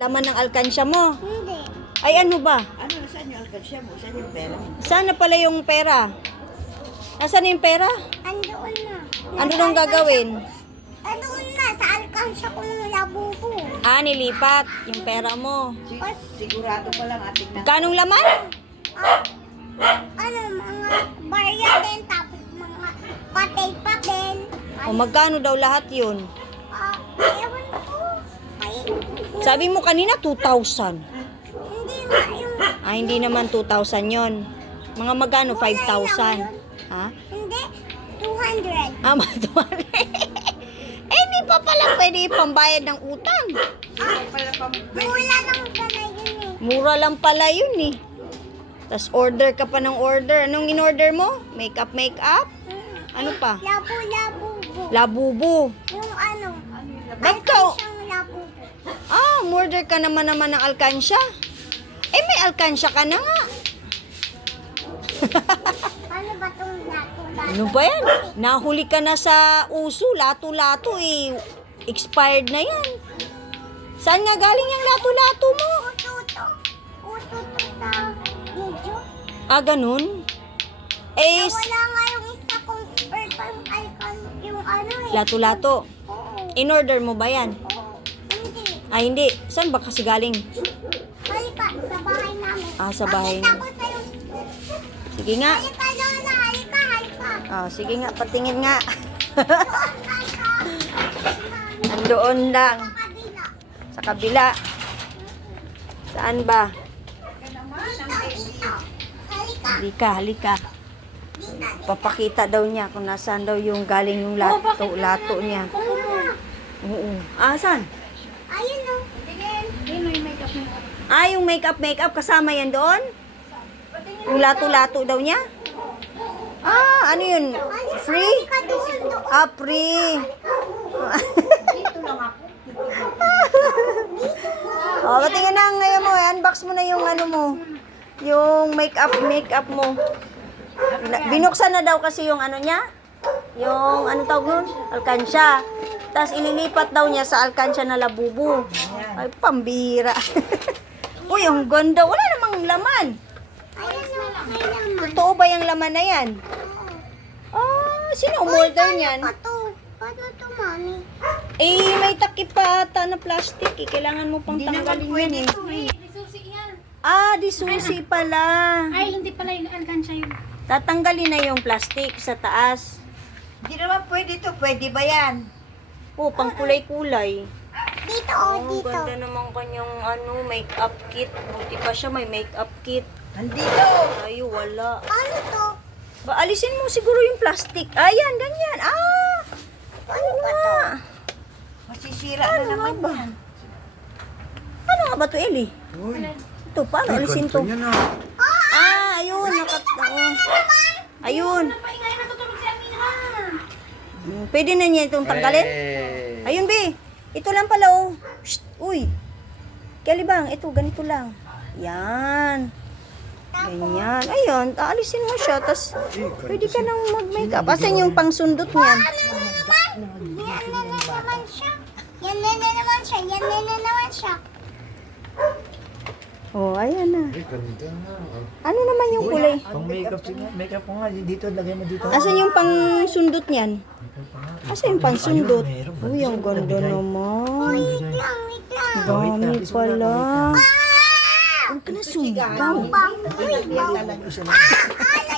Laman ng alkansya mo. Hindi. Ay, ano ba? Ano, saan yung alkansya mo? Saan yung pera? Saan na pala yung pera? Nasaan na yung pera? Andoon na. Ano nang gagawin? Andoon na. Sa alkansya ko ng labubo. Ah, nilipat yung pera mo. Sigurado pa lang ating na. Kanong laman? Ano, mga barya din. Tapos mga papel-papel. O magkano daw lahat yun? Ewan ko. Ay, Sabi mo kanina 2,000. hindi nga yung... Ah, hindi naman 2,000 yon. Mga magkano? 5,000. Ha? Hindi. 200. Ah, matuwari. Eh, hindi pa pala pwede pambayad ng utang. Mula lang pala yun eh. Mura lang pala yun eh. Tapos order ka pa ng order. Anong in-order mo? Makeup? Ano pa? Labu-labubo. Labubo. Yung ano. Ba't ka? Alkansyang labubo. Ah, order ka naman ng alkansya. Eh, may alkansya ka na nga. Ano ba itong lato-lato? Ano ba yan? Nahuli ka na sa uso. Lato-lato eh. Expired na yan. Saan nga galing yung lato-lato mo? Uso to. Uso to sa video. Ah, ganun? Eh, Wala nga yung isa kong purple icon. Yung ano eh. lato-lato. Oo. In-order mo ba yan? Oo. Hindi. Ah, hindi. Saan ba kasi galing? Halika, sa bahay namin. Ah, sa bahay Pakita niyo. ko sa'yo. Sige nga. Halika, Lola. Halika, halika. Ah, sige nga, patingin nga. Doon ka sa... Andoon lang. Sa kabila. Sa kabila. Saan ba? Halika. Halika. Papakita daw niya kung nasaan daw yung galing yung lato niya. Oo. Ah, saan? Ayun o. Ah, yung makeup kasama yan doon? Yung lato-lato daw niya? Ah, ano yun? Free? Halika doon. Doon. Ah, free. Oh, patingin na ngayon mo. Unbox mo na yung ano mo. Yung makeup mo. Binuksan na daw kasi yung ano niya. Yung ano tawag nun? Alkansya. Tapos ililipat daw niya sa alkansya na labubo. Ay, pambira. Uy, ang ganda. Wala namang laman. Ayun o. May laman. Totoo ba yung laman na yan? Ah, sino umorder niyan? Paano to? Paano to, mami? Eh, may takip pa ata na plastic eh. Kailangan mo pang tanggalin yan eh. Susi yan. Ah, di susi pala. Ay, hindi pala yung alkansya yun. Tatanggalin na yung plastic sa taas. Hindi naman pwede to. Pwede ba yan? Oh, pang kulay-kulay. Dito o, Oh, dito. ganda naman kanyang ano, makeup kit. Buti pa siya may makeup kit. Nandito. Ay, wala. Ano to? Ba, alisin mo siguro yung plastic. Ayan, ganyan. Ah! Ano ba to? Masisira na naman ba? yan. Ano nga ba to, Eli? Uy, Ito, paano alisin to? ganito yan ah. Ah, ayun. Ayun. Paingay natutulog si Amina. Pwede na niya itong tanggalin? Eh, Ayun, be. Ito lang pala, oh. Shh, uy. Kalibang, ito, ganito lang. Yan. Ganyan. Ayun, aalisin mo siya, tas pwede ka nang mag-makeup. Asan yung pangsundot niyan? Yan na naman siya. Yan na naman siya. Yan na naman siya. Oh, ayan na. ay, ganda na. Ano naman yung kulay? Pang makeup siguro. Makeup ko nga. Dito, lagay mo dito. Asan yung pangsundot niyan? Asan yung pangsundot? Meron. Uy, ang ganda naman. Wait lang, wait lang. Dami pala. Huwag ka na sumbang. Bang, uy, bang. Yan talaga. Ala